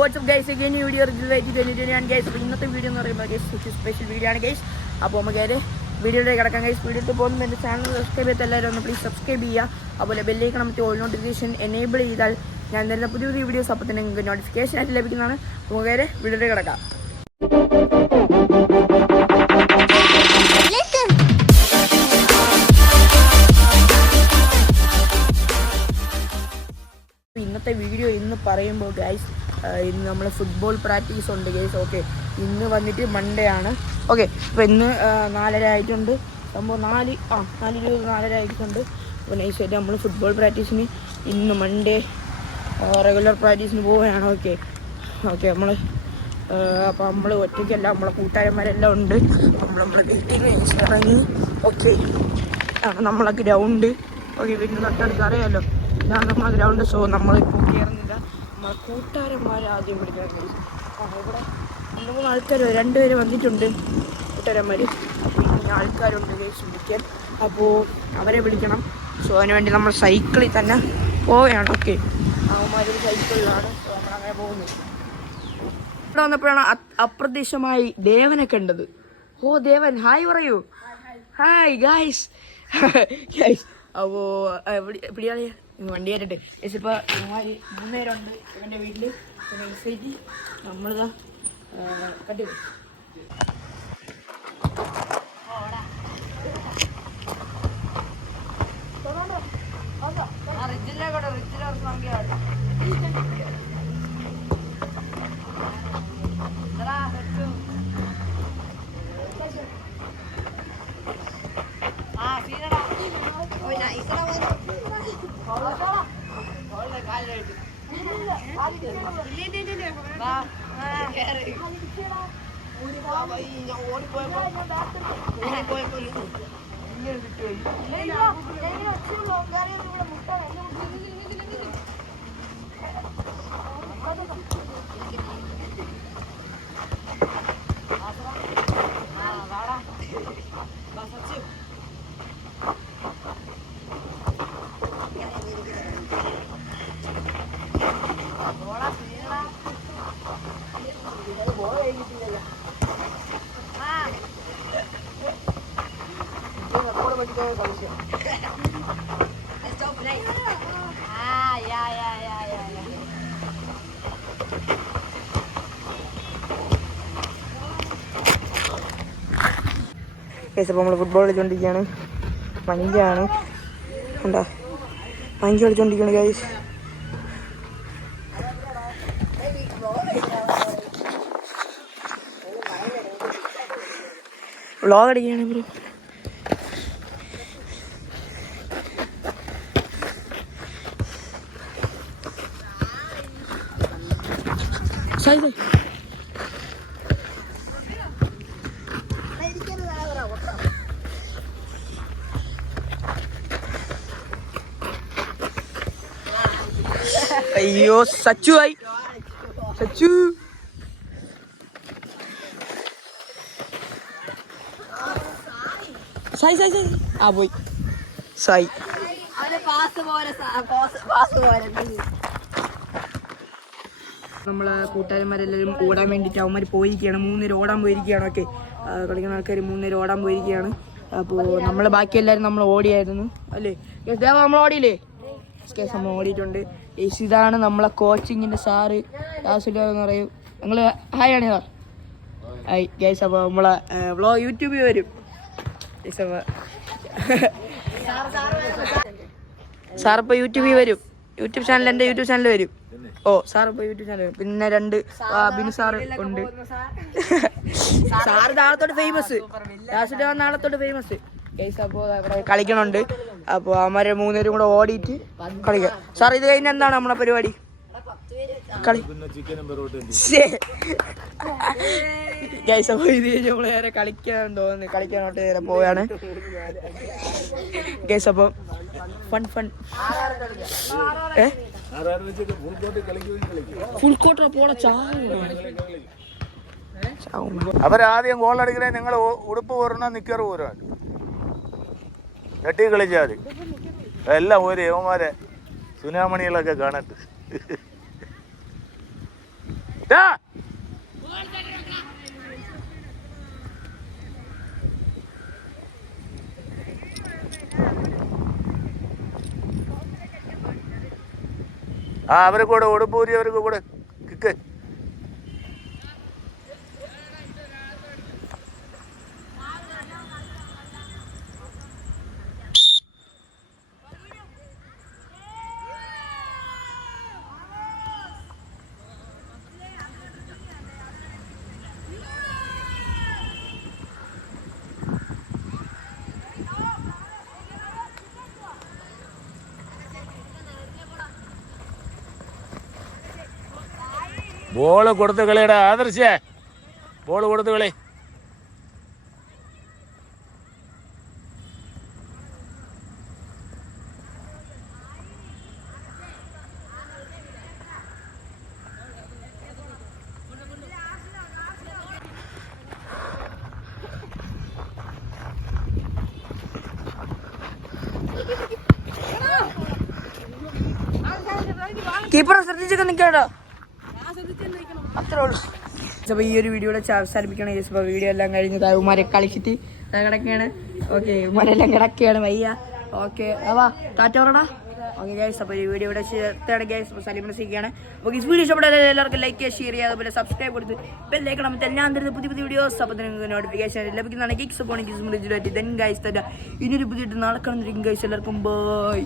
WhatsApp guys again video റിവ്യൂയാണ് guys. അപ്പോൾ ഇന്നത്തെ വീഡിയോ എന്ന് പറയുമ്പോൾ ഗൈസ് സ്പെഷ്യൽ വീഡിയോ ആണ് ഗൈസ്. അപ്പോൾ നമുക്ക് വീഡിയോയിലേക്ക് കിടക്കാം ഗൈസ്. വീഡിയോയിൽ പോകുമ്പോൾ എൻ്റെ ചാനൽ സബ്സ്ക്രൈബ് ചെയ്ത് എല്ലാവരും ഒന്ന് പ്ലീസ് സബ്സ്ക്രൈബ് ചെയ്യുക. അതുപോലെ ബെല്ലൈക്കൺ അമർത്തി ഓൾ നോട്ടിഫിക്കേഷൻ എനേബിൾ ചെയ്താൽ ഞാൻ തരുന്ന പുതിയ പുതിയ വീഡിയോസ് അപ്പോൾ തന്നെ നിങ്ങൾക്ക് നോട്ടിഫിക്കേഷൻ ആയിട്ട് ലഭിക്കുന്നതാണ്. നമുക്ക് വീഡിയോയിലേക്ക് കിടക്കാം. ഇന്നത്തെ വീഡിയോ ഇന്ന് പറയുമ്പോൾ ഗൈസ് ഇന്ന് നമ്മൾ ഫുട്ബോൾ പ്രാക്ടീസ് ഉണ്ട് ഗൈസ്. ഓക്കെ, ഇന്ന് വന്നിട്ട് മൺഡേ ആണ്. ഓക്കെ, അപ്പോൾ ഇന്ന് 4:30 ആയിട്ടുണ്ട്. സംഭവം 4:20 ആയിട്ടുണ്ട്. അപ്പോൾ നൈസായിട്ട് നമ്മൾ ഫുട്ബോൾ പ്രാക്ടീസിന് ഇന്ന് മൺഡേ റെഗുലർ പ്രാക്ടീസിന് പോവുകയാണ്. ഓക്കെ അപ്പോൾ നമ്മൾ ഒറ്റയ്ക്കല്ല, നമ്മളെ കൂട്ടുകാരന്മാരെല്ലാം ഉണ്ട്. നമ്മളെ വീട്ടിൽ ഇറങ്ങി. ഓക്കെ, നമ്മളെ ഗ്രൗണ്ട്. ഓക്കെ, വീട്ടിൽ തൊട്ടടുത്ത് അറിയാമല്ലോ, ഇതാണ് നമ്മളെ ഗ്രൗണ്ട്. സോ നമ്മളിപ്പോൾ കയറുന്നില്ല, നമ്മളെ കൂട്ടുകാരന്മാരെ ആദ്യം വിളിക്കണം. ഇവിടെ 2-3 ആൾക്കാർ, 2 പേര് വന്നിട്ടുണ്ട് കൂട്ടുകാരന്മാർ. പിന്നെ ആൾക്കാരുണ്ട് വിളിക്കാൻ, അപ്പോൾ അവരെ വിളിക്കണം. സോ അതിനുവേണ്ടി നമ്മൾ സൈക്കിളിൽ തന്നെ പോവുകയാണ്. ഓക്കെ, അവന്മാരൊരു സൈക്കിളിലാണ്. സോ നമ്മളങ്ങനെ പോകുന്നത്. ഇവിടെ വന്നപ്പോഴാണ് അപ്രത്യക്ഷമായി ദേവനെ കണ്ടത്. ഓ ദേവൻ, ഹായ് പറയൂ. Hi guys. അപ്പോൾ പിടിയാളിയ വണ്ടി കയറ്റിട്ട് ഏസ്. ഇപ്പോൾ 3 പേരുണ്ട് ഇവൻ്റെ വീട്ടിൽ. പിന്നെ എക്സൈറ്റി നമ്മളിതാ കട്ടി അപ്പോൾ നമ്മൾ ഫുട്ബോൾ കളിച്ചുകൊണ്ടിരിക്കുകയാണ്. മഞ്ചാണ് എന്താ മഞ്ച് കളിച്ചുകൊണ്ടിരിക്കുകയാണ് ഗൈസ്. വ്ളോഗ് അടിക്കുകയാണ് ബ്രോ. അയ്യോ സച്ചു ആയി, സച്ചു. സായി ആ പോയി സായി. നമ്മളെ കൂട്ടുകാരന്മാരെല്ലാവരും ഓടാൻ വേണ്ടിയിട്ട് അവന്മാർ പോയിരിക്കുകയാണ്. 3 പേര് ഓടാൻ പോയിരിക്കുകയാണ്. ഓക്കെ, കളിക്കുന്ന ആൾക്കാർ 3 പേര് ഓടാൻ പോയിരിക്കുകയാണ്. അപ്പോൾ നമ്മൾ ബാക്കി എല്ലാവരും നമ്മൾ ഓടിയായിരുന്നു അല്ലേ ദേവ? നമ്മൾ ഓടിയില്ലേ? നമ്മൾ ഓടിയിട്ടുണ്ട്. ഇതാണ് നമ്മളെ കോച്ചിങ്ങിൻ്റെ സാറ് എന്ന് പറയും. ഞങ്ങൾ ഹായ് ആണ് സാർ. Hi guys. അപ്പോൾ നമ്മളെ വ്ളോഗ് യൂട്യൂബിൽ വരും. സാർ ഇപ്പോൾ യൂട്യൂബിൽ വരും. യൂട്യൂബ് ചാനൽ, എൻ്റെ യൂട്യൂബ് ചാനൽ വരും. ഓ സാർ ഇപ്പോൾ യൂട്യൂബ് ചാനൽ വരും. പിന്നെ 2 ബിനു സാറ് ഉണ്ട്. സാറ് നാളത്തോട്ട് ഫേമസ്, നാളത്തോട്ട് ഫേമസ് ഗൈസ്. അപ്പോൾ അവിടെ കളിക്കണുണ്ട്. അപ്പോൾ അവന്മാരെ 3 പേരും കൂടെ ഓടിയിട്ട് കളിക്കാം. സാർ ഇത് കഴിഞ്ഞ എന്താണ് നമ്മളെ പരിപാടി? കളി ഗൈസ്. അപ്പോൾ ഇത് കഴിഞ്ഞ് നമ്മൾ നേരെ കളിക്കാൻ തോന്നുന്നു, കളിക്കാനോട്ട് നേരെ പോവുകയാണ് ഗൈസ്. അപ്പോൾ ഫൺ ഫുൾ കോട്ടർ പോളെ അവരാദ്യം ഗോൾ അടിക്കണേ നിങ്ങൾ ഉടുപ്പ് പോരണ നിക്കർ പോരാൻ കെട്ടി കളിച്ചാൽ മതി. എല്ലാം ഒരു യവന്മാരെ സുനാമണികളൊക്കെ കാണട്ടെ. ഡാ. ആ അവർക്ക് കൂടെ ഉടുപ്പൂരി അവർക്ക് കൂടെ കിക്ക്. ബോള് കൊടുത്ത് കളിയുടെ ആദർശേ, ബോള് കൊടുത്ത് കളി. കീപ്പർ ശ്രദ്ധിച്ചൊക്കെ നിൽക്കാട്ടോ, അത്രേ ഉള്ളൂ. അപ്പോൾ ഈ ഒരു വീഡിയോ അവസാനിപ്പിക്കണം. അപ്പോൾ വീഡിയോ എല്ലാം കഴിഞ്ഞ് ഉമാരെ കളിച്ചിട്ട് കിടക്കുകയാണ്. ഓക്കെ, ഉമാരെല്ലാം കിടക്കുകയാണ് വയ്യ. ഓക്കെ അവാ ടാറ്റ പറടാ. ഓക്കെ ഗൈസ്, അപ്പോൾ ഈ വീഡിയോ ഇവിടെ ചേർത്താണ് ഗൈസ്. അപ്പോൾ സലിമനസിക്കുകയാണ്. ഓക്കെ, ഈ വീഡിയോ ഇഷ്ടപ്പെട്ടാൽ എല്ലാവർക്കും ലൈക്ക് ചെയ്യുക, ഷെയർ ചെയ്യുക, അതുപോലെ സബ്സ്ക്രൈബ് കൊടുത്ത് ബെല്ലൈക്കണം അമർത്തി. ഞാൻ തരുന്ന പുതിയ പുതിയ വീഡിയോസ് അപ്പോൾ നിങ്ങൾക്ക് നോട്ടിഫിക്കേഷൻ ലഭിക്കുന്നതാണ്. കിക്സ് പോണി കിക്സ് മുറിച്ചിട്ട് ദെൻ ഗൈസ് തന്നെ ഇനിയൊരു പുതിയ നാളെ കാണുന്ന ഗൈസ്. എല്ലാവർക്കും ബൈ.